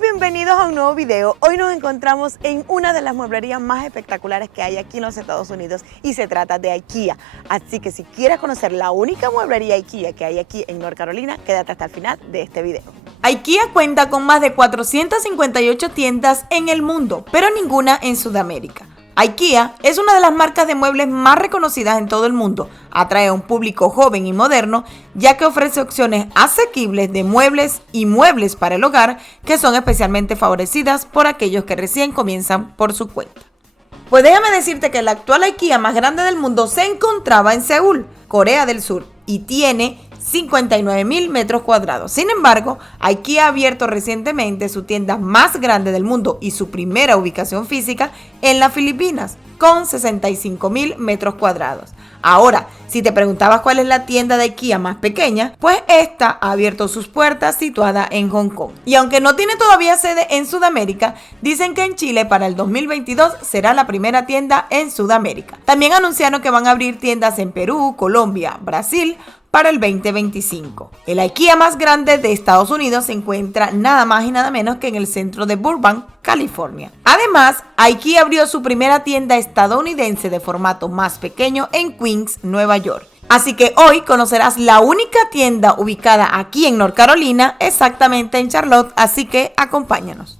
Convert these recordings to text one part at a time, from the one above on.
Bienvenidos a un nuevo video. Hoy nos encontramos en una de las mueblerías más espectaculares que hay aquí en los Estados Unidos y se trata de IKEA. Así que si quieres conocer la única mueblería IKEA que hay aquí en North Carolina, quédate hasta el final de este video. IKEA cuenta con más de 458 tiendas en el mundo, pero ninguna en Sudamérica. IKEA es una de las marcas de muebles más reconocidas en todo el mundo. Atrae a un público joven y moderno, ya que ofrece opciones asequibles de muebles y muebles para el hogar que son especialmente favorecidas por aquellos que recién comienzan por su cuenta. Pues déjame decirte que la actual IKEA más grande del mundo se encontraba en Seúl, Corea del Sur, y tiene 59,000 metros cuadrados. Sin embargo, IKEA ha abierto recientemente su tienda más grande del mundo y su primera ubicación física en las Filipinas, con 65,000 metros cuadrados. Ahora, si te preguntabas cuál es la tienda de IKEA más pequeña, pues esta ha abierto sus puertas situada en Hong Kong. Y aunque no tiene todavía sede en Sudamérica, dicen que en Chile para el 2022 será la primera tienda en Sudamérica. También anunciaron que van a abrir tiendas en Perú, Colombia, Brasil, para el 2025. El IKEA más grande de Estados Unidos se encuentra nada más y nada menos que en el centro de Burbank, California. Además, IKEA abrió su primera tienda estadounidense de formato más pequeño en Queens, Nueva York. Así que hoy conocerás la única tienda ubicada aquí en North Carolina, exactamente en Charlotte, así que acompáñanos.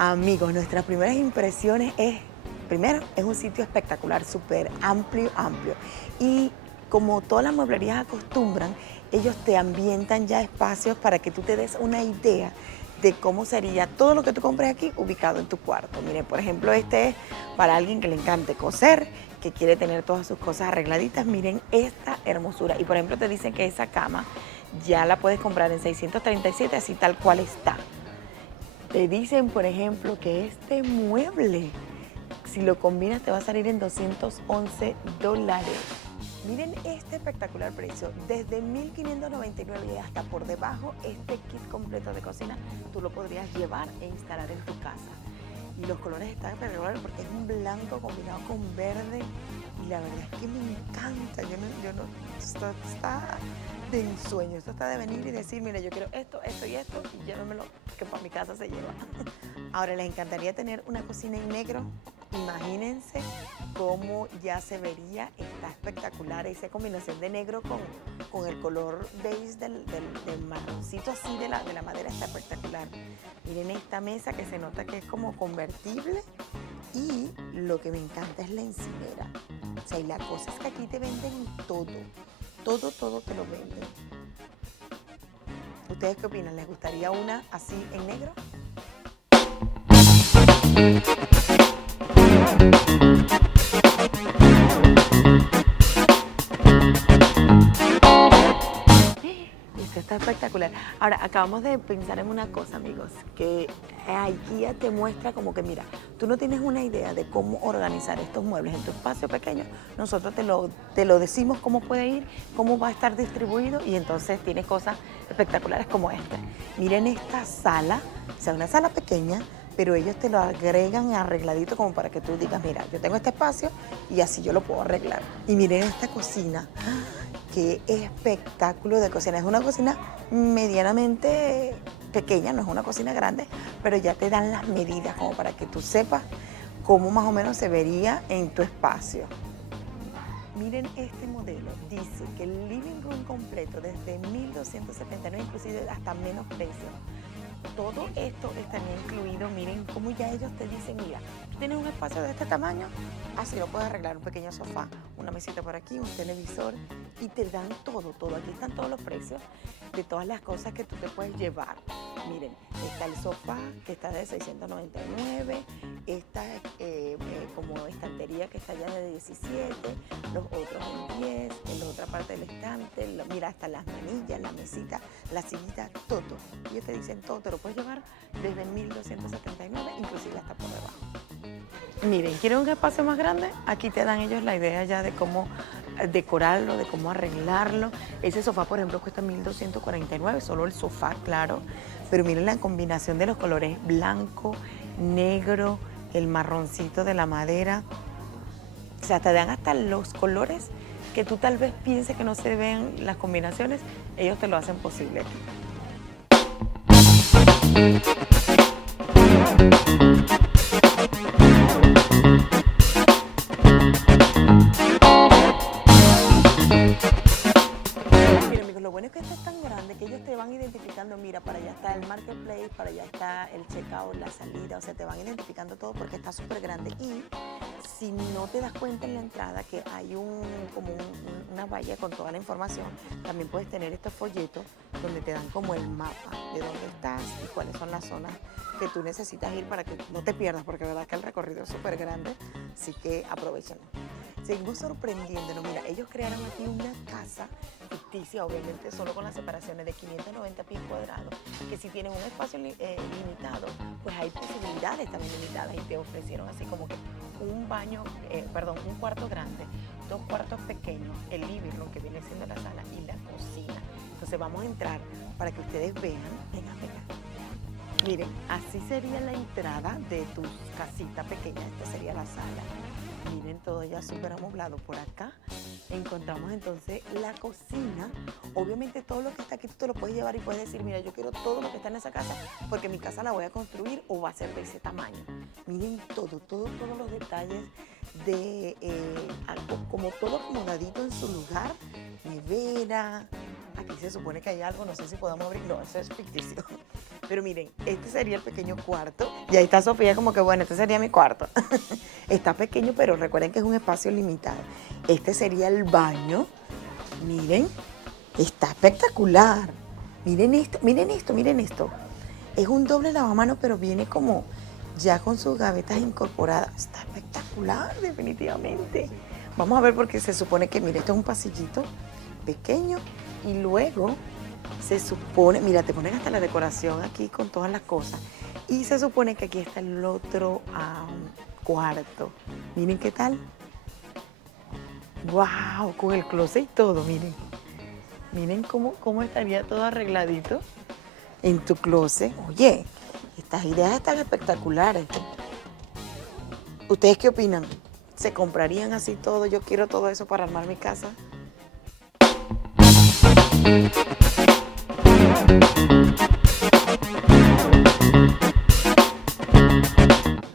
Amigos, nuestras primeras impresiones primero, es un sitio espectacular, súper amplio. Y como todas las mueblerías acostumbran, ellos te ambientan ya espacios para que tú te des una idea de cómo sería todo lo que tú compres aquí ubicado en tu cuarto. Miren, por ejemplo, este es para alguien que le encante coser, que quiere tener todas sus cosas arregladitas. Miren esta hermosura. Y por ejemplo, te dicen que esa cama ya la puedes comprar en $637, así tal cual está. Te dicen, por ejemplo, que este mueble, si lo combinas, te va a salir en $211. Miren este espectacular precio, desde $1,599 y hasta por debajo, este kit completo de cocina, tú lo podrías llevar e instalar en tu casa. Y los colores están espectaculares porque es un blanco combinado con verde y la verdad es que me encanta. Esto está de ensueño, esto está de venir y decir, mira, yo quiero esto y esto y llévamelo que para mi casa se lleva. Ahora, les encantaría tener una cocina en negro. Imagínense cómo ya se vería, está espectacular esa combinación de negro con el color beige del marroncito así de la madera, está espectacular. Miren esta mesa que se nota que es como convertible y lo que me encanta es la encimera. O sea, y la cosa es que aquí te venden todo te lo venden. ¿Ustedes qué opinan? ¿Les gustaría una así en negro? Esto está espectacular. Ahora, acabamos de pensar en una cosa, amigos, que IKEA te muestra como que, mira, tú no tienes una idea de cómo organizar estos muebles en tu espacio pequeño. Nosotros te lo decimos cómo puede ir, cómo va a estar distribuido y entonces tienes cosas espectaculares como esta. Miren esta sala, o sea, una sala pequeña, pero ellos te lo agregan arregladito como para que tú digas, mira, yo tengo este espacio y así yo lo puedo arreglar. Y miren esta cocina, qué espectáculo de cocina. Es una cocina medianamente pequeña, no es una cocina grande, pero ya te dan las medidas como para que tú sepas cómo más o menos se vería en tu espacio. Miren este modelo, dice que el living room completo desde $1,279, inclusive hasta menos precio. Todo esto estaría incluido. Miren cómo ya ellos te dicen, mira, tú tienes un espacio de este tamaño, así lo puedes arreglar, un pequeño sofá, una mesita por aquí, un televisor, y te dan todo. Aquí están todos los precios de todas las cosas que tú te puedes llevar. Miren, está el sofá que está de $699, esta como estantería que está allá de 17, los otros en 10, en la otra parte del estante, mira, hasta las manillas, la mesita, la sillita, todo. Ellos te dicen todo, te lo puedes llevar desde 1.279, inclusive hasta por debajo. Miren, ¿quieren un espacio más grande? Aquí te dan ellos la idea ya de cómo decorarlo, de cómo arreglarlo. Ese sofá, por ejemplo, cuesta 1.249, solo el sofá, claro. Pero miren la combinación de los colores blanco, negro, el marroncito de la madera. O sea, te dan hasta los colores que tú tal vez pienses que no se ven las combinaciones, ellos te lo hacen posible. Lo bueno es que esto es tan grande que ellos te van identificando, mira, para allá está el marketplace, para allá está el checkout, la salida, o sea, te van identificando todo porque está súper grande. Y si no te das cuenta en la entrada que hay una valla con toda la información, también puedes tener estos folletos donde te dan como el mapa de dónde estás y cuáles son las zonas que tú necesitas ir para que no te pierdas, porque la verdad que el recorrido es súper grande, así que aprovechenlo. Seguimos sorprendiéndonos. Mira, ellos crearon aquí una casa ficticia, obviamente solo con las separaciones de 590 pies cuadrados, que si tienen un espacio limitado, pues hay posibilidades también limitadas y te ofrecieron así como que un cuarto grande, 2 cuartos pequeños, el living room que viene siendo la sala y la cocina. Entonces vamos a entrar para que ustedes vean. Venga. Miren, así sería la entrada de tu casita pequeña. Esta sería la sala. Miren, todo ya súper amoblado. Por acá encontramos entonces la cocina. Obviamente todo lo que está aquí tú te lo puedes llevar y puedes decir, mira, yo quiero todo lo que está en esa casa porque mi casa la voy a construir o va a ser de ese tamaño. Miren todos los detalles de como todo acomodadito en su lugar. Nevera. Aquí se supone que hay algo, no sé si podemos abrir. No, eso es ficticio. Pero miren, este sería el pequeño cuarto. Y ahí está Sofía como que, bueno, este sería mi cuarto. Está pequeño, pero recuerden que es un espacio limitado. Este sería el baño. Miren, está espectacular. Miren esto. Es un doble lavamanos, pero viene como ya con sus gavetas incorporadas. Está espectacular, definitivamente. Vamos a ver porque se supone que, mire, esto es un pasillito pequeño y luego se supone, mira, te ponen hasta la decoración aquí con todas las cosas. Y se supone que aquí está el otro cuarto. Miren qué tal. ¡Wow! Con el closet y todo, miren. Miren cómo estaría todo arregladito en tu closet. Oye, estas ideas están espectaculares. ¿Ustedes qué opinan? ¿Se comprarían así todo? Yo quiero todo eso para armar mi casa.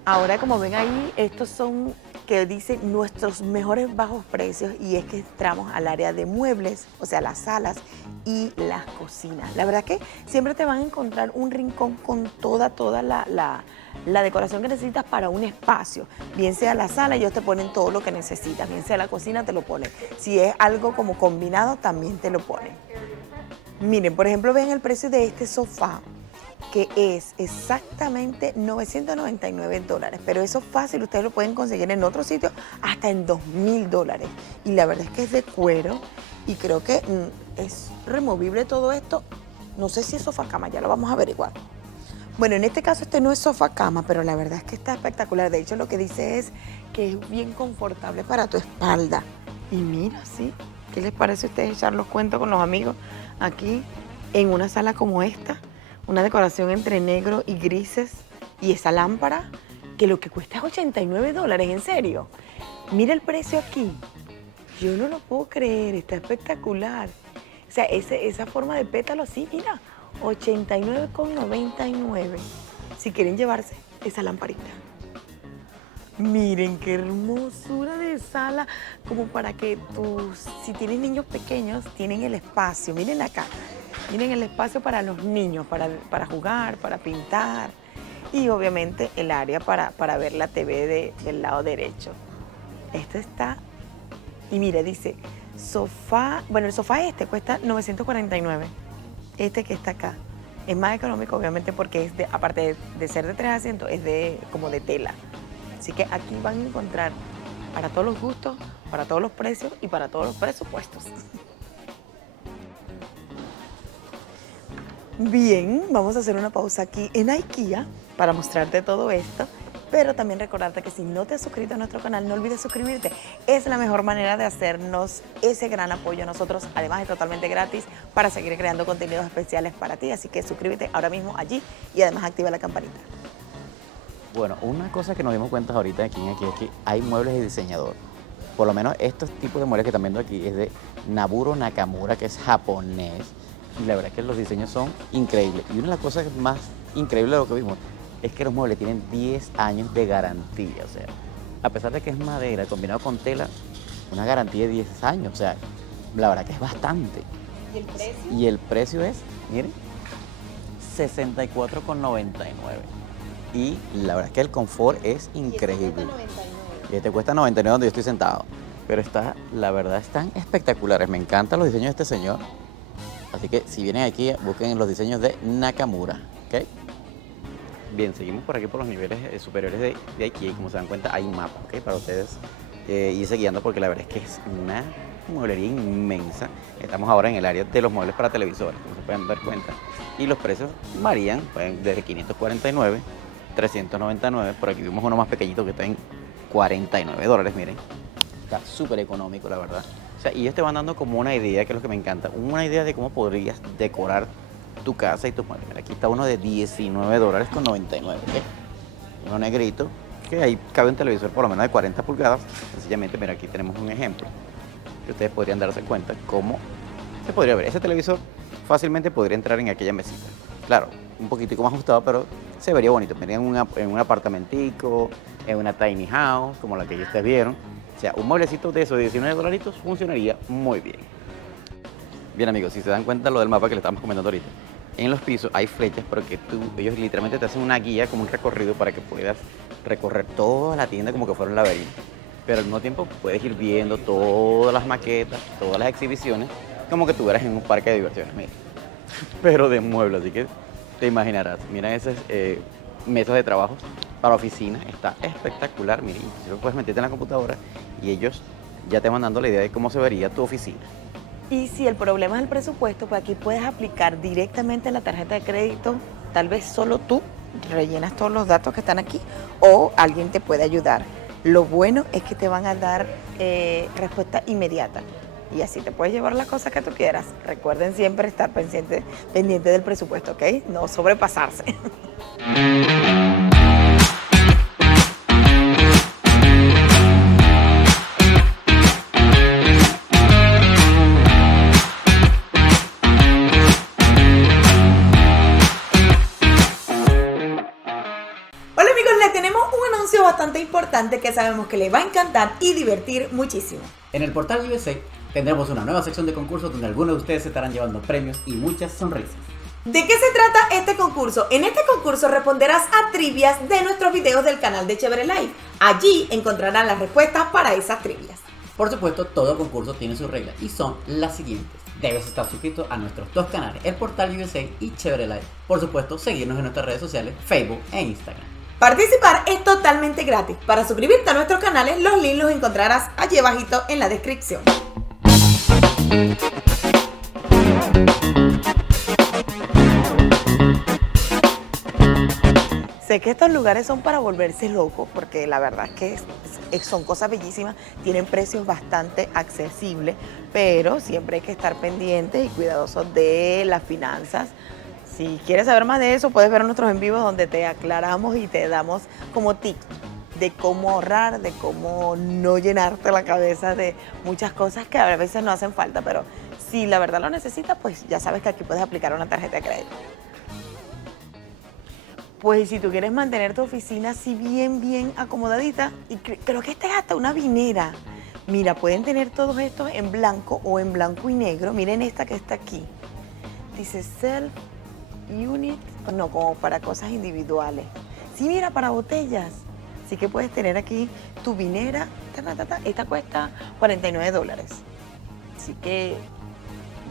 Ahora, como ven ahí, estos son que dicen nuestros mejores bajos precios y es que entramos al área de muebles, o sea, las salas y las cocinas. La verdad que siempre te van a encontrar un rincón con toda la decoración que necesitas para un espacio. Bien sea la sala, ellos te ponen todo lo que necesitas, bien sea la cocina, te lo ponen. Si es algo como combinado, también te lo ponen. Miren, por ejemplo, ven el precio de este sofá, que es exactamente $999, pero eso es fácil, ustedes lo pueden conseguir en otro sitio hasta en $2,000. Y la verdad es que es de cuero y creo que es removible todo esto. No sé si es sofá cama, ya lo vamos a averiguar. Bueno, en este caso este no es sofá cama, pero la verdad es que está espectacular. De hecho, lo que dice es que es bien confortable para tu espalda. Y mira, sí, ¿qué les parece a ustedes echar los cuentos con los amigos aquí en una sala como esta? Una decoración entre negro y grises y esa lámpara que lo que cuesta es $89, ¿en serio? Mira el precio aquí. Yo no lo puedo creer, está espectacular. O sea, esa forma de pétalo así, mira, $89,99. Si quieren llevarse esa lamparita. Miren qué hermosura de sala, como para que si tienen niños pequeños, tienen el espacio. Miren acá. Miren el espacio para los niños, para jugar, para pintar y obviamente el área para ver la TV del lado derecho. Esto está, y mira, dice sofá, bueno, el sofá este cuesta $949, este que está acá. Es más económico obviamente porque aparte de ser de 3 asientos, es como de tela. Así que aquí van a encontrar para todos los gustos, para todos los precios y para todos los presupuestos. Bien, vamos a hacer una pausa aquí en IKEA para mostrarte todo esto, pero también recordarte que si no te has suscrito a nuestro canal, no olvides suscribirte. Es la mejor manera de hacernos ese gran apoyo a nosotros, además es totalmente gratis para seguir creando contenidos especiales para ti, así que suscríbete ahora mismo allí y además activa la campanita. Bueno, una cosa que nos dimos cuenta ahorita aquí es que hay muebles de diseñador. Por lo menos estos tipos de muebles que están viendo aquí es de Nobuo Nakamura, que es japonés. Y la verdad es que los diseños son increíbles. Y una de las cosas más increíbles de lo que vimos es que los muebles tienen 10 años de garantía. O sea, a pesar de que es madera combinado con tela, una garantía de 10 años. O sea, la verdad que es bastante. ¿Y el precio? Y el precio es, miren, 64,99. Y la verdad es que el confort es increíble. Y te cuesta 99 donde yo estoy sentado. Pero está, la verdad, están espectaculares. Me encantan los diseños de este señor. Así que si vienen aquí, busquen los diseños de Nakamura, ¿ok? Bien, seguimos por aquí por los niveles superiores de IKEA y como se dan cuenta hay un mapa, ¿ok? Para ustedes irse guiando porque la verdad es que es una mueblería inmensa. Estamos ahora en el área de los muebles para televisores, como se pueden dar cuenta. Y los precios varían, desde 549, 399, por aquí vimos uno más pequeñito que está en $49, miren. Está súper económico, la verdad. O sea, y ellos te van dando como una idea, que es lo que me encanta, una idea de cómo podrías decorar tu casa y tus muebles. Mira, aquí está uno de $19,99, ¿ok? Uno negrito, que ahí cabe un televisor por lo menos de 40 pulgadas. Sencillamente, mira, aquí tenemos un ejemplo, que ustedes podrían darse cuenta cómo se podría ver. Ese televisor fácilmente podría entrar en aquella mesita. Claro, un poquitico más ajustado, pero se vería bonito. Mira, en un apartamentico, en una tiny house, como la que ya ustedes vieron. O sea, un mueblecito de esos de $19 funcionaría muy bien. Bien amigos, si se dan cuenta lo del mapa que le estamos comentando ahorita, en los pisos hay flechas, pero que ellos literalmente te hacen una guía, como un recorrido para que puedas recorrer toda la tienda como que fuera un laberinto. Pero al mismo tiempo puedes ir viendo todas las maquetas, todas las exhibiciones, como que estuvieras en un parque de diversiones, mira. Pero de muebles, así que te imaginarás. Mira esas mesas de trabajo para oficina, está espectacular. Mira, inclusive puedes meterte en la computadora y ellos ya te van dando la idea de cómo se vería tu oficina. Y si el problema es el presupuesto, pues aquí puedes aplicar directamente la tarjeta de crédito. Tal vez solo tú rellenas todos los datos que están aquí o alguien te puede ayudar. Lo bueno es que te van a dar respuesta inmediata y así te puedes llevar las cosas que tú quieras. Recuerden siempre estar pendiente del presupuesto, ¿ok? No sobrepasarse. Bastante importante que sabemos que le va a encantar y divertir muchísimo. En el portal USA tendremos una nueva sección de concursos donde algunos de ustedes se estarán llevando premios y muchas sonrisas. ¿De qué se trata este concurso? En este concurso responderás a trivias de nuestros videos del canal de Chévere Life. Allí encontrarán las respuestas para esas trivias. Por supuesto, todo concurso tiene sus reglas y son las siguientes. Debes estar suscrito a nuestros dos canales, el portal USA y Chévere Life. Por supuesto, seguirnos en nuestras redes sociales, Facebook e Instagram. Participar es totalmente gratis. Para suscribirte a nuestros canales, los links los encontrarás allí abajito en la descripción. Sé que estos lugares son para volverse locos porque la verdad es que son cosas bellísimas, tienen precios bastante accesibles, pero siempre hay que estar pendientes y cuidadosos de las finanzas. Si quieres saber más de eso, puedes ver nuestros en vivos donde te aclaramos y te damos como tips de cómo ahorrar, de cómo no llenarte la cabeza de muchas cosas que a veces no hacen falta, pero si la verdad lo necesitas, pues ya sabes que aquí puedes aplicar una tarjeta de crédito. Pues si tú quieres mantener tu oficina así bien acomodadita, y creo que esta es hasta una vinera. Mira, pueden tener todos estos en blanco o en blanco y negro. Miren esta que está aquí. Dice Self Unit, no, como para cosas individuales. Sí, mira, para botellas. Así que puedes tener aquí tu vinera. Esta cuesta $49. Así que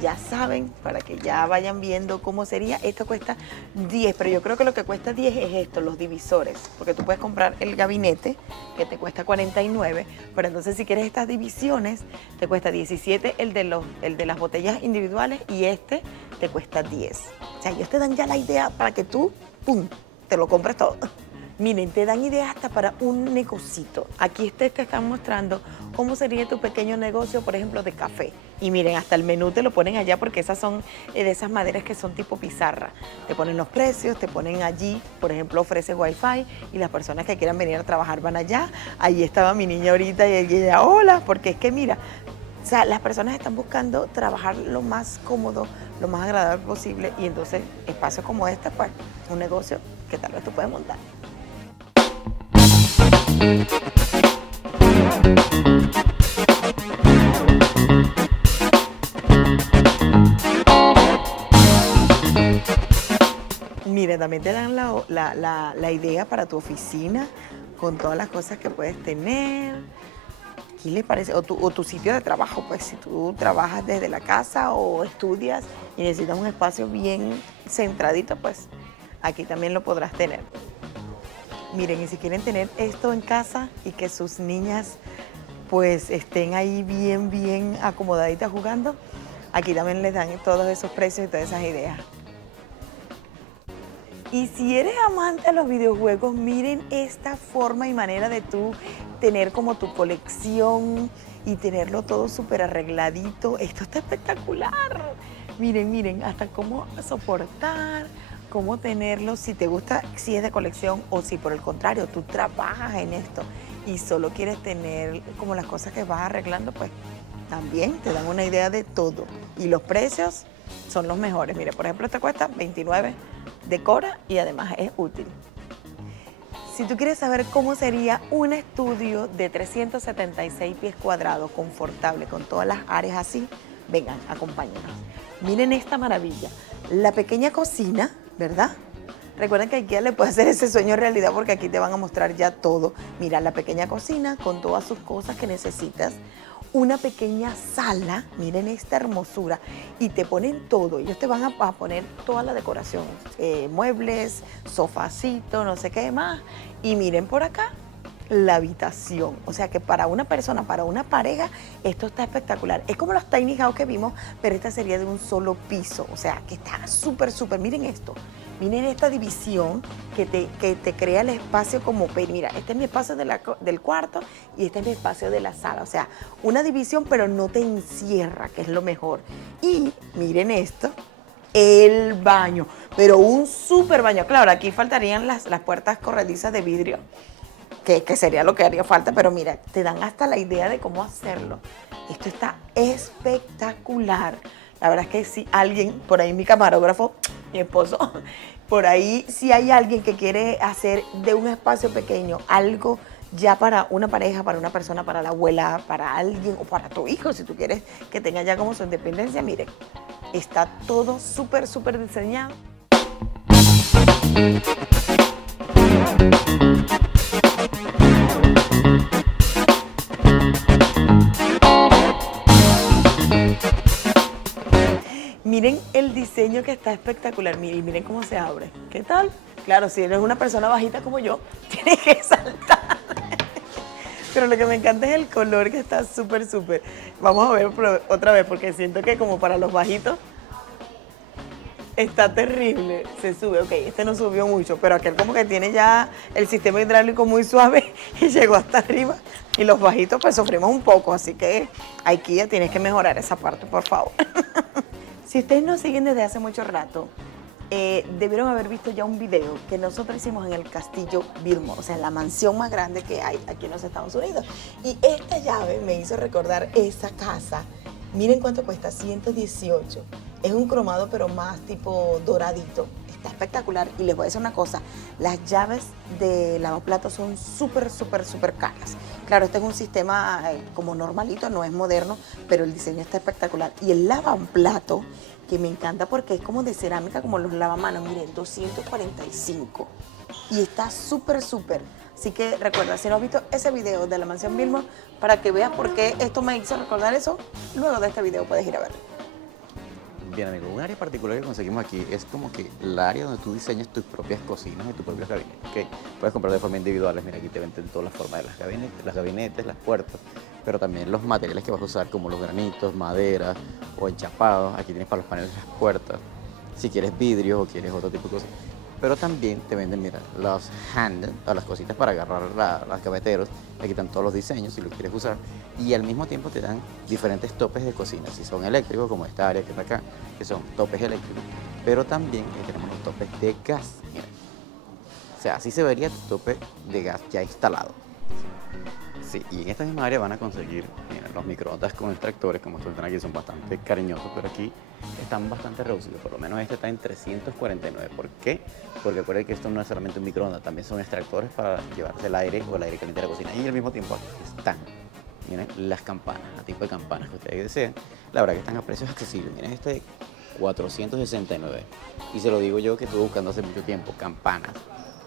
ya saben, para que ya vayan viendo cómo sería. Esto cuesta 10, pero yo creo que lo que cuesta 10 es esto, los divisores, porque tú puedes comprar el gabinete que te cuesta 49, pero entonces si quieres estas divisiones te cuesta 17 el de las botellas individuales y este te cuesta 10. O sea, ellos te dan ya la idea para que tú, ¡pum!, te lo compres todo. Miren, te dan ideas hasta para un negocito. Aquí te están mostrando cómo sería tu pequeño negocio, por ejemplo, de café. Y miren, hasta el menú te lo ponen allá porque esas son de esas maderas que son tipo pizarra. Te ponen los precios, te ponen allí, por ejemplo, ofrece Wi-Fi y las personas que quieran venir a trabajar van allá. Ahí estaba mi niña ahorita y ella, hola, porque es que mira, o sea, las personas están buscando trabajar lo más cómodo, lo más agradable posible y entonces espacios como este, pues, un negocio que tal vez tú puedes montar. Mira, también te dan la idea para tu oficina con todas las cosas que puedes tener. ¿Qué les parece? O tu sitio de trabajo, pues si tú trabajas desde la casa o estudias y necesitas un espacio bien centradito, pues aquí también lo podrás tener. Miren, y si quieren tener esto en casa y que sus niñas pues estén ahí bien acomodaditas jugando, aquí también les dan todos esos precios y todas esas ideas. Y si eres amante de los videojuegos, miren esta forma y manera de tú tener como tu colección y tenerlo todo súper arregladito. Esto está espectacular. Miren, hasta cómo soportar, cómo tenerlo, si te gusta, si es de colección o si por el contrario tú trabajas en esto y solo quieres tener como las cosas que vas arreglando, pues también te dan una idea de todo. Y los precios son los mejores. Mire, por ejemplo, este cuesta 29, decora y además es útil. Si tú quieres saber cómo sería un estudio de 376 pies cuadrados, confortable, con todas las áreas así, vengan, acompáñenos. Miren esta maravilla, la pequeña cocina, ¿verdad? Recuerden que IKEA le puede hacer ese sueño realidad porque aquí te van a mostrar ya todo. Mira, la pequeña cocina con todas sus cosas que necesitas. Una pequeña sala, miren esta hermosura, y te ponen todo. Ellos te van a poner toda la decoración, muebles, sofacito, no sé qué más. Y miren por acá la habitación. O sea que para una persona, para una pareja, esto está espectacular. Es como los tiny house que vimos, pero esta sería de un solo piso. O sea que está súper. Miren esto. Miren esta división que te crea el espacio como, mira, este es mi espacio del cuarto y este es mi espacio de la sala. O sea, una división pero no te encierra, que es lo mejor. Y miren esto, el baño, pero un súper baño. Claro, aquí faltarían las puertas corredizas de vidrio, que sería lo que haría falta, pero mira, te dan hasta la idea de cómo hacerlo. Esto está espectacular. La verdad es que si alguien, por ahí mi camarógrafo, mi esposo, por ahí si hay alguien que quiere hacer de un espacio pequeño algo ya para una pareja, para una persona, para la abuela, para alguien o para tu hijo, si tú quieres que tenga ya como su independencia, miren, está todo súper diseñado. Miren el diseño que está espectacular, miren cómo se abre. ¿Qué tal? Claro, si eres una persona bajita como yo, tienes que saltar. Pero lo que me encanta es el color que está súper. Vamos a ver otra vez porque siento que como para los bajitos está terrible. Se sube, ok, este no subió mucho, pero aquel como que tiene ya el sistema hidráulico muy suave y llegó hasta arriba. Y los bajitos pues sufrimos un poco, así que IKEA tienes que mejorar esa parte, por favor. Si ustedes nos siguen desde hace mucho rato, debieron haber visto ya un video que nosotros hicimos en el Castillo Biltmore, o sea, la mansión más grande que hay aquí en los Estados Unidos. Y esta llave me hizo recordar esa casa. Miren cuánto cuesta, 118. Es un cromado pero más tipo doradito. Está espectacular. Y les voy a decir una cosa, las llaves de lavaplatos son súper caras. Claro, este es un sistema como normalito, no es moderno, pero el diseño está espectacular. Y el lavaplato, que me encanta porque es como de cerámica, como los lavamanos, miren, 245. Y está súper. Así que recuerda, si no has visto ese video de la mansión Biltmore, para que veas por qué esto me hizo recordar eso, luego de este video puedes ir a verlo. Bien, amigo, un área particular que conseguimos aquí es como que el área donde tú diseñas tus propias cocinas y tus propios gabinetes, ¿ok? Puedes comprar de forma individual, mira, aquí te venden todas las formas de las gabinetes, las puertas, pero también los materiales que vas a usar, como los granitos, madera o enchapados. Aquí tienes para los paneles las puertas, si quieres vidrio o quieres otro tipo de cosas. Pero también te venden, mira, los handles, o las cositas para agarrar las gaveteros. Aquí están todos los diseños si lo quieres usar. Y al mismo tiempo te dan diferentes topes de cocina, si son eléctricos, como esta área que está acá, que son topes eléctricos. Pero también tenemos los topes de gas, mira. O sea, así se vería tu tope de gas ya instalado. Sí, y en esta misma área van a conseguir, mira, los microondas con extractores, como estos están aquí, son bastante cariñosos, pero aquí están bastante reducidos. Por lo menos este está en 349. ¿Por qué? Porque recuerden que esto no es solamente un microondas, también son extractores para llevarse el aire o el aire caliente de la cocina. Y al mismo tiempo aquí están, miren, las campanas, el tipo de campanas que ustedes deseen. La verdad que están a precios accesibles. Miren, este de 469. Y se lo digo yo que estuve buscando hace mucho tiempo, campanas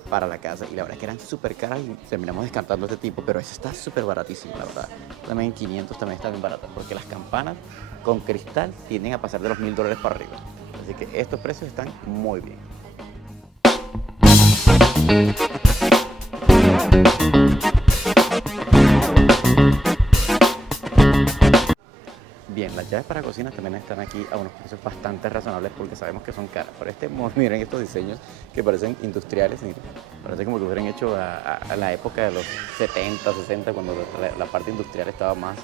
para la casa, y la verdad es que eran súper caras y terminamos descartando este tipo, pero ese está súper baratísimo, la verdad. También en 500 también está bien barato, porque las campanas con cristal tienden a pasar de los $1000 para arriba. Así que estos precios están muy bien. Bien, las llaves para cocinas también están aquí a unos precios bastante razonables porque sabemos que son caras. Pero miren estos diseños que parecen industriales, miren, parece como que hubieran hecho a la época de los 70, 60, cuando la parte industrial estaba más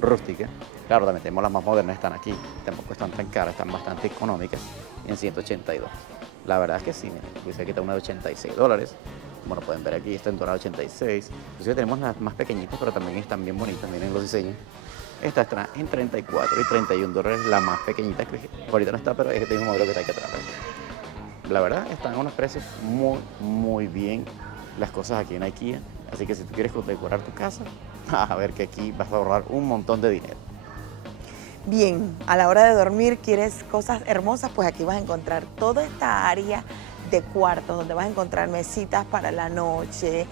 rústica. Claro, también tenemos las más modernas, están aquí, tampoco están tan caras, están bastante económicas, en 182. La verdad es que sí, miren, pues aquí está una de $86. Bueno, pueden ver aquí, está en dorado 86. Inclusive tenemos las más pequeñitas, pero también están bien bonitas, miren los diseños. Esta está en 34 y $31, la más pequeñita, que ahorita no está, pero es el mismo modelo que está aquí atrás. La verdad, están a unos precios muy bien las cosas aquí en IKEA. Así que si tú quieres decorar tu casa, a ver que aquí vas a ahorrar un montón de dinero. Bien, a la hora de dormir, ¿quieres cosas hermosas? Pues aquí vas a encontrar toda esta área de cuartos donde vas a encontrar mesitas para la noche,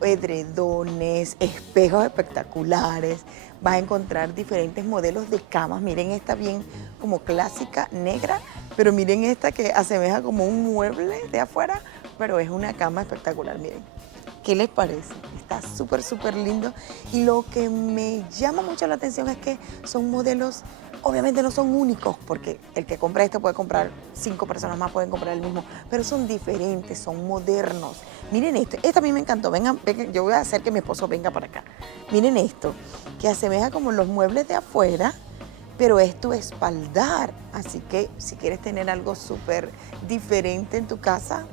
edredones, espejos espectaculares. Vas a encontrar diferentes modelos de camas. Miren esta bien como clásica negra, pero miren esta que asemeja como un mueble de afuera, pero es una cama espectacular, miren. ¿Qué les parece? Está súper lindo. Y lo que me llama mucho la atención es que son modelos, obviamente no son únicos, porque el que compra este puede comprar 5 personas más, pueden comprar el mismo, pero son diferentes, son modernos. Miren esto, a mí me encantó. Vengan, yo voy a hacer que mi esposo venga para acá. Miren esto, que asemeja como los muebles de afuera, pero es tu espaldar. Así que si quieres tener algo súper diferente en tu casa,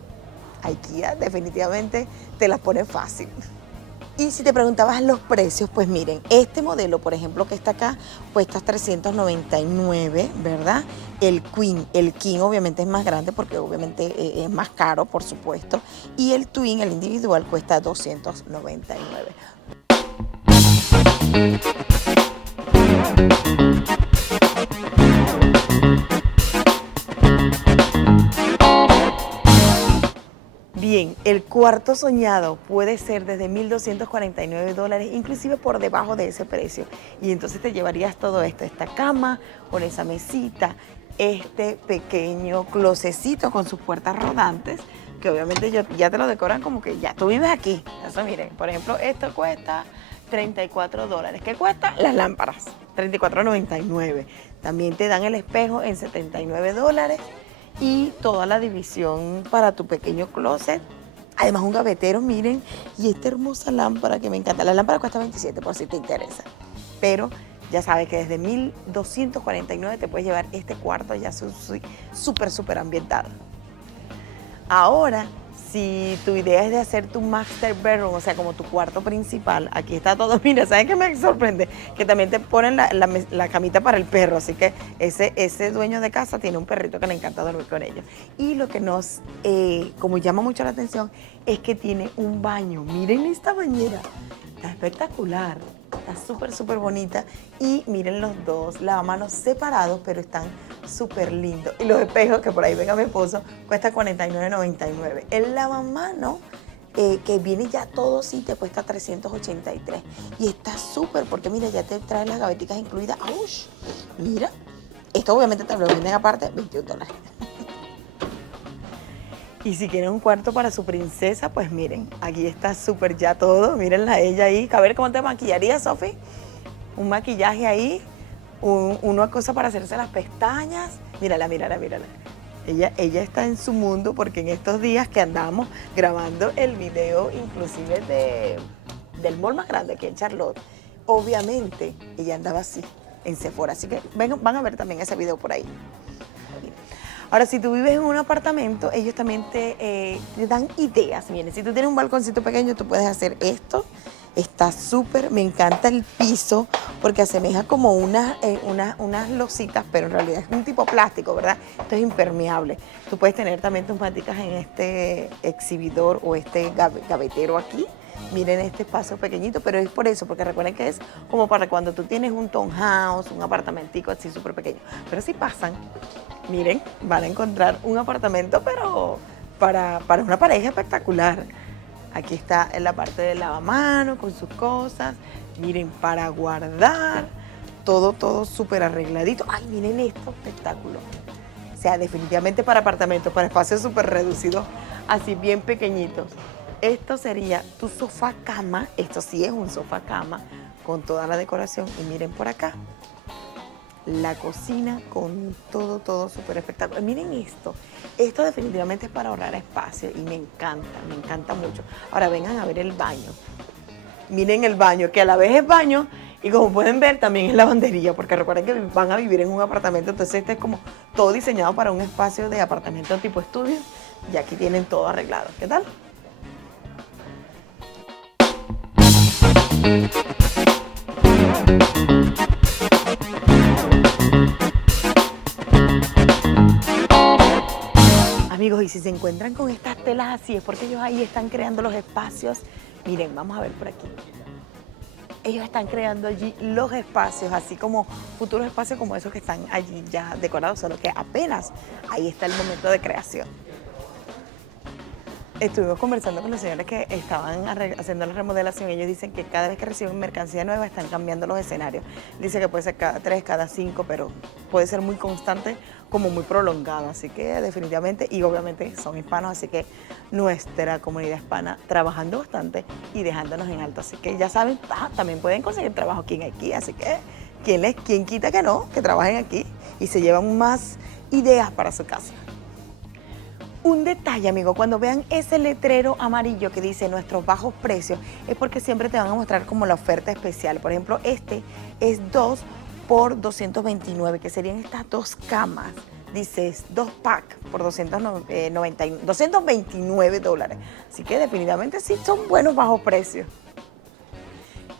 IKEA definitivamente te las pone fácil. Y si te preguntabas los precios, pues miren, este modelo, por ejemplo, que está acá, cuesta 399, ¿verdad? El King obviamente es más grande porque obviamente es más caro, por supuesto. Y el Twin, el individual, cuesta 299. Bien, el cuarto soñado puede ser desde $1249, inclusive por debajo de ese precio. Y entonces te llevarías todo esto, esta cama con esa mesita, este pequeño closecito con sus puertas rodantes, que obviamente ya te lo decoran como que ya tú vives aquí. Eso miren, por ejemplo, esto cuesta $34. ¿Qué cuesta? Las lámparas, $34.99. También te dan el espejo en $79. Y toda la división para tu pequeño closet. Además un gavetero, miren, y esta hermosa lámpara que me encanta. La lámpara cuesta 27 por si te interesa. Pero ya sabes que desde 1.249 te puedes llevar este cuarto ya súper ambientado. Ahora, si tu idea es de hacer tu master bedroom, o sea, como tu cuarto principal, aquí está todo. Mira, ¿sabes qué me sorprende? Que también te ponen la camita para el perro, así que ese dueño de casa tiene un perrito que le encanta dormir con ellos. Y lo que nos, como llama mucho la atención, es que tiene un baño. Miren esta bañera, está espectacular, está súper bonita. Y miren los dos lavamanos separados, pero están súper lindos. Y los espejos, que por ahí venga mi esposo, cuesta $49.99. El lavamano que viene ya todo, sí, te cuesta $383. Y está súper, porque mira, ya te trae las gaveticas incluidas. ¡Auch! Mira, Esto obviamente te lo venden aparte, $21. Y si quieren un cuarto para su princesa, pues miren, aquí está súper ya todo. Mírenla a ella ahí. A ver cómo te maquillaría, Sofi. Un maquillaje ahí, una cosa para hacerse las pestañas. Mírala, mírala, mírala. Ella está en su mundo porque en estos días que andamos grabando el video, inclusive del mall más grande que en Charlotte, obviamente ella andaba así, en Sephora. Así que van a ver también ese video por ahí. Ahora, si tú vives en un apartamento, ellos también te dan ideas. Miren, si tú tienes un balconcito pequeño, tú puedes hacer esto. Está súper, me encanta el piso porque asemeja como unas lositas, pero en realidad es un tipo plástico, ¿verdad? Esto es impermeable. Tú puedes tener también tus maticas en este exhibidor o este gavetero aquí. Miren este espacio pequeñito, pero es por eso, porque recuerden que es como para cuando tú tienes un townhouse, un apartamentico así súper pequeño. Pero si pasan, miren, van a encontrar un apartamento, pero para una pareja espectacular. Aquí está en la parte del lavamanos con sus cosas. Miren, para guardar, todo súper arregladito. Ay, miren esto, espectáculo. O sea, definitivamente para apartamentos, para espacios súper reducidos, así bien pequeñitos. Esto sería tu sofá cama, esto sí es un sofá cama con toda la decoración. Y miren por acá, la cocina con todo súper espectacular. Miren esto definitivamente es para ahorrar espacio y me encanta mucho. Ahora vengan a ver el baño. Miren el baño, que a la vez es baño y como pueden ver también es lavandería, porque recuerden que van a vivir en un apartamento, entonces este es como todo diseñado para un espacio de apartamento tipo estudio y aquí tienen todo arreglado. ¿Qué tal? Amigos, y si se encuentran con estas telas así, es porque ellos ahí están creando los espacios. Miren, vamos a ver por aquí. Ellos están creando allí los espacios, así como futuros espacios como esos que están allí ya decorados, solo que apenas ahí está el momento de creación. Estuvimos conversando con los señores que estaban haciendo la remodelación. Ellos dicen que cada vez que reciben mercancía nueva están cambiando los escenarios. Dice que puede ser cada 3, cada 5, pero puede ser muy constante como muy prolongado. Así que definitivamente, y obviamente son hispanos, así que nuestra comunidad hispana trabajando bastante y dejándonos en alto. Así que ya saben, también pueden conseguir trabajo aquí en IKEA. Así que, ¿quién quita que no? Que trabajen aquí y se llevan más ideas para su casa. Un detalle, amigo, cuando vean ese letrero amarillo que dice nuestros bajos precios, es porque siempre te van a mostrar como la oferta especial. Por ejemplo, este es 2 por $229, que serían estas 2 camas. Dice 2 pack por $229. Así que definitivamente sí son buenos bajos precios.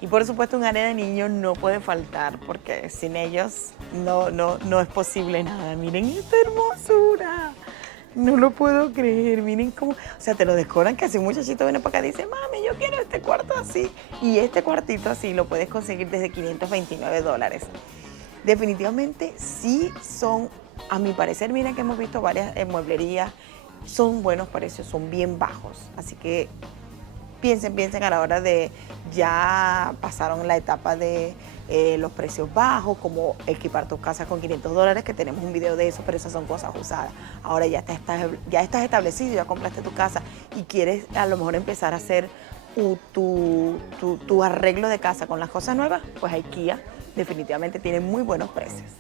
Y por supuesto un área de niños no puede faltar porque sin ellos no es posible nada. Miren esta hermosura. No lo puedo creer, miren cómo, o sea, te lo decoran que si un muchachito viene para acá y dice, mami, yo quiero este cuarto así. Y este cuartito así lo puedes conseguir desde $529. Definitivamente sí son, a mi parecer, miren que hemos visto varias mueblerías, son buenos precios, son bien bajos. Así que piensen a la hora de, ya pasaron la etapa de los precios bajos, como equipar tu casa con $500, que tenemos un video de eso, pero esas son cosas usadas. Ahora ya estás establecido, ya compraste tu casa y quieres a lo mejor empezar a hacer tu arreglo de casa con las cosas nuevas, pues IKEA definitivamente tiene muy buenos precios.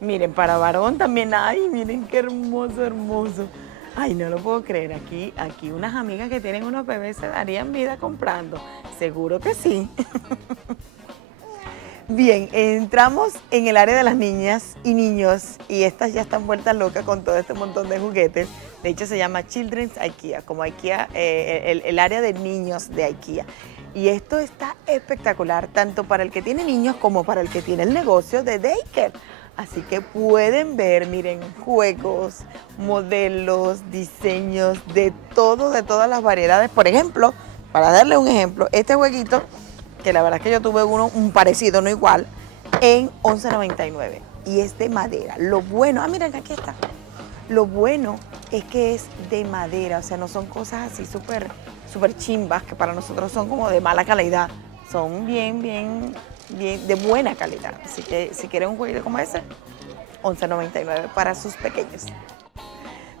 Miren, para varón también hay, miren qué hermoso. Ay, no lo puedo creer, aquí unas amigas que tienen unos bebés se darían vida comprando, seguro que sí. Bien, entramos en el área de las niñas y niños y estas ya están vueltas locas con todo este montón de juguetes. De hecho se llama Children's IKEA, como IKEA, el área de niños de IKEA. Y esto está espectacular, tanto para el que tiene niños como para el que tiene el negocio de daycare. Así que pueden ver, miren, juegos, modelos, diseños, de todas las variedades. Por ejemplo, para darle un ejemplo, este jueguito, que la verdad es que yo tuve uno, un parecido, no igual, en $11.99. y es de madera. Lo bueno, miren, aquí está. Lo bueno es que es de madera, o sea, no son cosas así súper chimbas que para nosotros son como de mala calidad. Son bien de buena calidad. Así que si quieren un jueguito como ese, $11.99 para sus pequeños.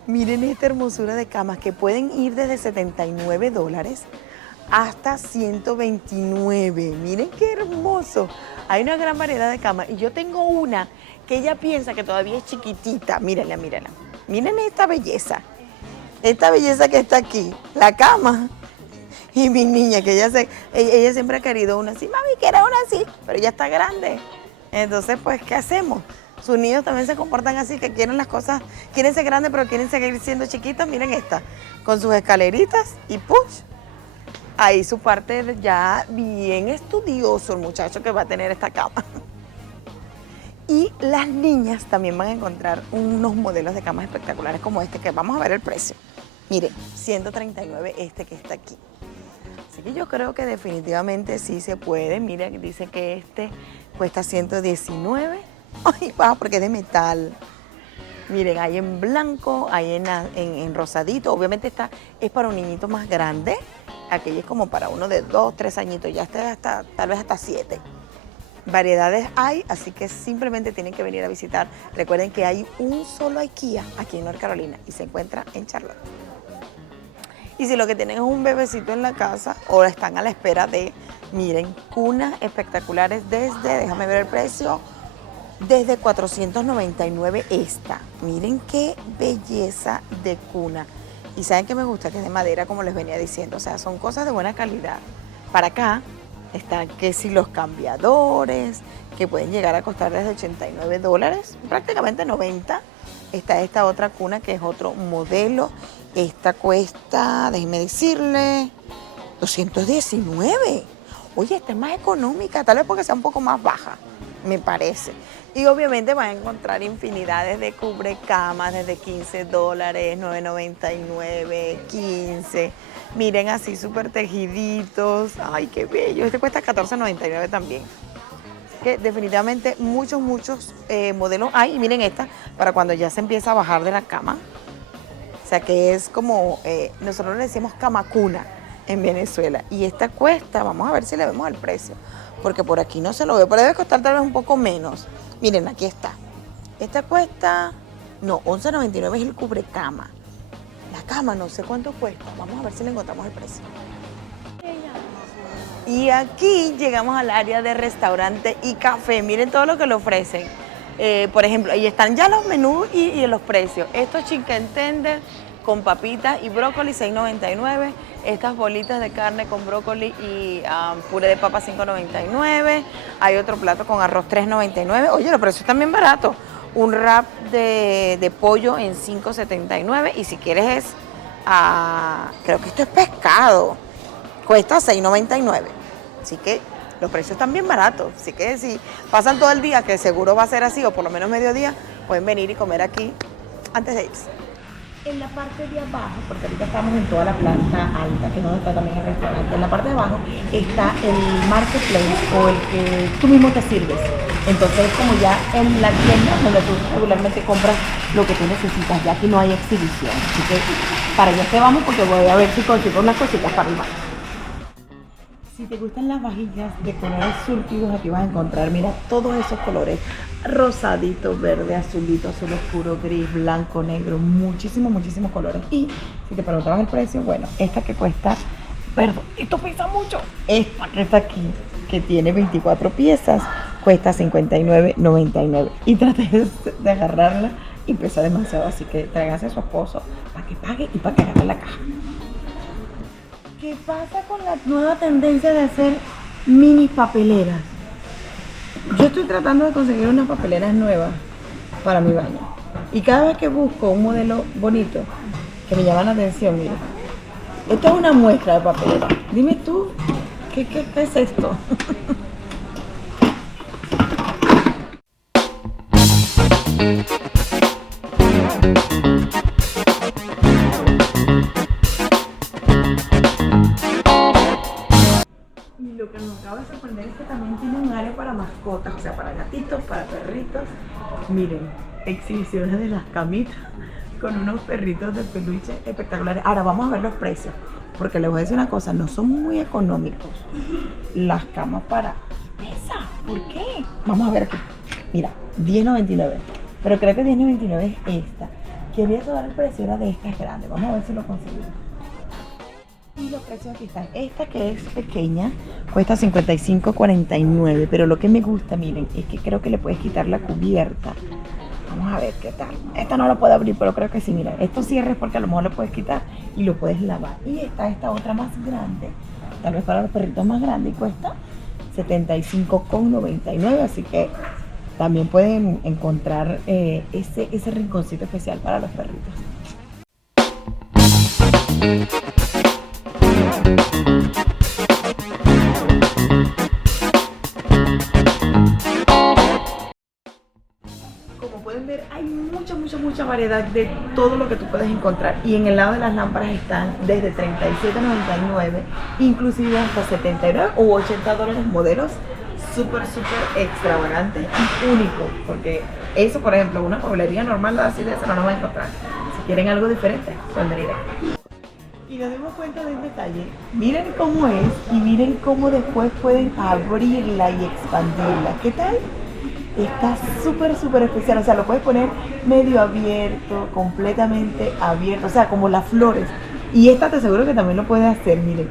Miren esta hermosura de camas que pueden ir desde $79 hasta $129. Miren qué hermoso. Hay una gran variedad de camas y yo tengo una que ella piensa que todavía es chiquitita. Mírenla. Miren esta belleza. Esta belleza que está aquí. La cama. Y mi niña, que ella siempre ha querido una así. Mami, quiero una así, pero ya está grande. Entonces, pues, ¿qué hacemos? Sus niños también se comportan así, que quieren las cosas, quieren ser grandes, pero quieren seguir siendo chiquitos. Miren esta, con sus escaleritas y push. Ahí su parte ya bien estudioso el muchacho que va a tener esta cama. Y las niñas también van a encontrar unos modelos de camas espectaculares como este, que vamos a ver el precio. Miren, $139 este que está aquí. Así que yo creo que definitivamente sí se puede. Miren, dice que este cuesta $119. Ay, baja porque es de metal. Miren, hay en blanco, hay en rosadito. Obviamente esta es para un niñito más grande. Aquella es como para uno de 2, 3 añitos. Ya está tal vez hasta 7. Variedades hay, así que simplemente tienen que venir a visitar. Recuerden que hay un solo IKEA aquí en North Carolina y se encuentra en Charlotte. Y si lo que tienen es un bebecito en la casa o están a la espera de, miren, cunas espectaculares déjame ver el precio, desde $499 esta. Miren qué belleza de cuna. Y saben que me gusta, que es de madera, como les venía diciendo. O sea, son cosas de buena calidad. Para acá están que si los cambiadores, que pueden llegar a costar desde $89, prácticamente 90. Está esta otra cuna que es otro modelo. Esta cuesta, déjenme decirle, $219. Oye, esta es más económica, tal vez porque sea un poco más baja, me parece. Y obviamente van a encontrar infinidades de cubrecamas desde $15, $9.99, $15. Miren, así súper tejiditos. Ay, qué bello. Este cuesta $14.99 también. Así que definitivamente muchos modelos hay. Y miren esta, para cuando ya se empieza a bajar de la cama. O sea, que es como, nosotros le decimos cama cuna en Venezuela. Y esta cuesta, vamos a ver si le vemos el precio, porque por aquí no se lo ve, pero debe costar tal vez un poco menos. Miren, aquí está. Esta cuesta, no, $11.99 es el cubrecama. La cama no sé cuánto cuesta. Vamos a ver si le encontramos el precio. Y aquí llegamos al área de restaurante y café. Miren todo lo que le ofrecen. Por ejemplo, ahí están ya los menús y los precios. Estos chicken tender con papitas y brócoli, $6.99. Estas bolitas de carne con brócoli y puré de papa, $5.99. Hay otro plato con arroz, $3.99. Oye, los precios están bien baratos. Un wrap de pollo en $5.79. Y si quieres creo que esto es pescado. Cuesta $6.99. Así que los precios están bien baratos. Así que si pasan todo el día, que seguro va a ser así, o por lo menos mediodía, pueden venir y comer aquí antes de irse. En la parte de abajo, porque ahorita estamos en toda la planta alta, que es donde está también el restaurante, en la parte de abajo está el marketplace, o el que tú mismo te sirves. Entonces es como ya en la tienda donde tú regularmente compras lo que tú necesitas. Ya aquí no hay exhibición. Así que para allá te vamos, porque voy a ver si consigo unas cositas para el baño. Si te gustan las vajillas de colores surtidos, aquí vas a encontrar, mira, todos esos colores. Rosadito, verde, azulito, azul oscuro, gris, blanco, negro, muchísimos colores. Y si te preguntabas el precio, bueno, esta que cuesta, perdón, esto pesa mucho. Esta que está aquí, que tiene 24 piezas, cuesta $59.99. Y traté de agarrarla y pesa demasiado, así que tráigase a su esposo para que pague y para que agarre la caja. ¿Qué pasa con la nueva tendencia de hacer mini papeleras? Yo estoy tratando de conseguir unas papeleras nuevas para mi baño. Y cada vez que busco un modelo bonito que me llama la atención, mira, esto es una muestra de papelera. Dime tú, ¿qué es esto? lo que nos acaba de sorprender es que también tiene un área para mascotas, o sea, para gatitos, para perritos. Miren, exhibiciones de las camitas con unos perritos de peluche espectaculares. Ahora vamos a ver los precios, porque les voy a decir una cosa, no son muy económicos las camas para esa. ¿Por qué? Vamos a ver aquí. Mira, $10.99, pero creo que $10.99 es esta. Quería saber el precio, era de estas grandes. Vamos a ver si lo conseguimos. Y los precios aquí están. Esta que es pequeña cuesta $55.49, pero lo que me gusta, miren, es que creo que le puedes quitar la cubierta. Vamos a ver qué tal. Esta no la puedo abrir, pero creo que sí, mira. Estos cierres porque a lo mejor lo puedes quitar y lo puedes lavar. Y está esta otra más grande, tal vez para los perritos más grandes, y cuesta $75.99, así que también pueden encontrar ese rinconcito especial para los perritos. Como pueden ver, hay mucha variedad de todo lo que tú puedes encontrar. Y en el lado de las lámparas están desde $37.99, inclusive hasta $79 o $80 modelos súper extravagantes y únicos. Porque eso, por ejemplo, una mueblería normal así de eso no nos va a encontrar. Si quieren algo diferente, pueden venir aquí. Y nos dimos cuenta de un detalle. Miren cómo es y miren cómo después pueden abrirla y expandirla. ¿Qué tal? Está súper especial, o sea, lo puedes poner medio abierto, completamente abierto, o sea, como las flores. Y esta te aseguro que también lo puedes hacer, miren.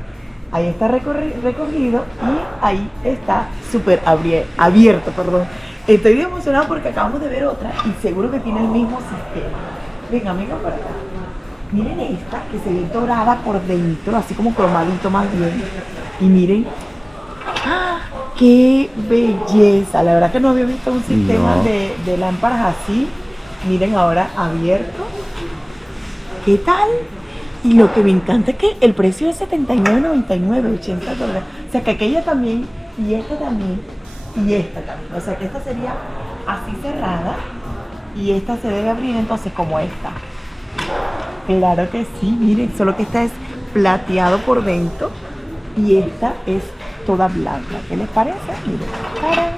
Ahí está recogido y ahí está súper abierto, perdón. Estoy emocionada porque acabamos de ver otra y seguro que tiene el mismo sistema. Venga, amiga, por acá. Miren esta que se ve dorada por dentro, así como cromadito más bien. Y miren, ¡ah! ¡Qué belleza! La verdad que no había visto un sistema de lámparas así. Miren ahora abierto. ¿Qué tal? Y lo que me encanta es que el precio es $79.99, $80. O sea que aquella también, y esta también, y esta también. O sea que esta sería así cerrada y esta se debe abrir entonces como esta. Claro que sí, miren, solo que esta es plateado por dentro y esta es toda blanca. ¿Qué les parece? Miren, ¡tarán!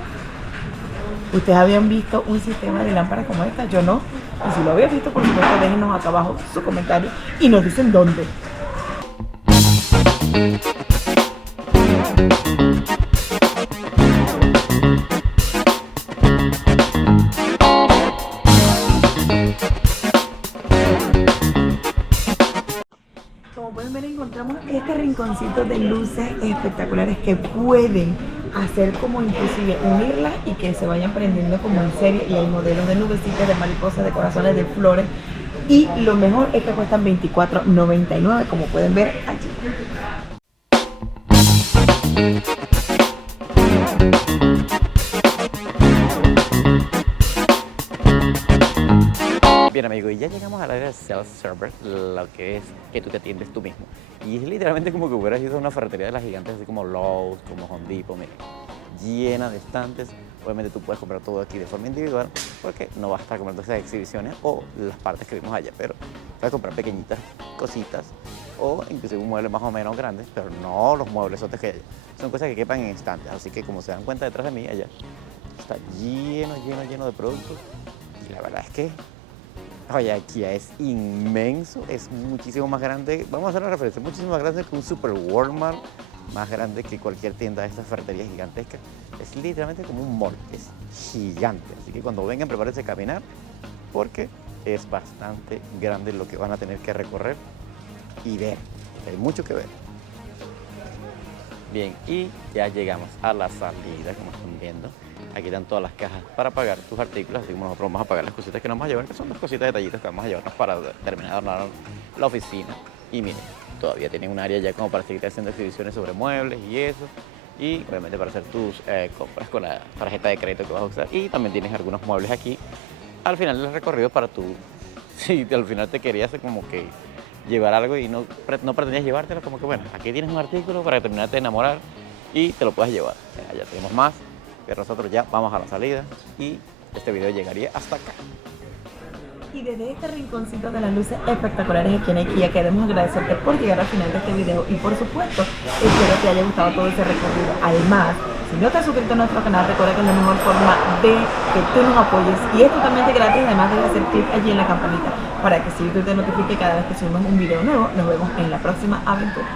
¿Ustedes habían visto un sistema de lámparas como esta? Yo no. Y si lo habían visto, por supuesto, déjenos acá abajo su comentario y nos dicen dónde. Como pueden ver, encontramos este rinconcito de luces espectaculares que pueden hacer como inclusive unirlas y que se vayan prendiendo como en serie. Y hay modelos de nubecitas, de mariposas, de corazones, de flores. Y lo mejor es que cuestan $24.99, como pueden ver allí. Bien, amigo, y ya llegamos al área de self-server, lo que es que tú te atiendes tú mismo. Y es literalmente como que hubieras ido a una ferretería de las gigantes, así como Lowe's, como Home Depot, mira, llena de estantes. Obviamente tú puedes comprar todo aquí de forma individual, porque no vas a estar comprando esas exhibiciones o las partes que vimos allá, pero puedes comprar pequeñitas cositas o inclusive un mueble más o menos grande, pero no los muebles otros que hay. Son cosas que quepan en estantes, así que como se dan cuenta detrás de mí, allá está lleno de productos. Y la verdad es que oye, IKEA es inmenso, es muchísimo más grande, vamos a hacer una referencia, muchísimo más grande que un Super Walmart, más grande que cualquier tienda de estas ferreterías gigantescas. Es literalmente como un mall, es gigante, así que cuando vengan prepárense a caminar porque es bastante grande lo que van a tener que recorrer y ver, hay mucho que ver. Bien, y ya llegamos a la salida, como están viendo. Aquí están todas las cajas para pagar tus artículos, así como nosotros vamos a pagar las cositas que nos vamos a llevar, que son las cositas detallitas que vamos a llevarnos para terminar de adornar la oficina. Y miren, todavía tienen un área ya como para seguir haciendo exhibiciones sobre muebles y eso. Y obviamente para hacer tus compras con la tarjeta de crédito que vas a usar. Y también tienes algunos muebles aquí al final del recorrido para tú, si al final te querías como que llevar algo y no pretendías llevártelo, como que bueno, aquí tienes un artículo para terminarte de enamorar y te lo puedes llevar. Ya tenemos más. Pero nosotros ya vamos a la salida y este video llegaría hasta acá. Y desde este rinconcito de las luces espectaculares aquí en IKEA queremos agradecerte por llegar al final de este video y por supuesto espero te haya gustado todo ese recorrido. Además, si no te has suscrito a nuestro canal, recuerda que es la mejor forma de que tú nos apoyes y es totalmente gratis. Además de hacer clic allí en la campanita para que si YouTube te notifique cada vez que subimos un video nuevo. Nos vemos en la próxima aventura.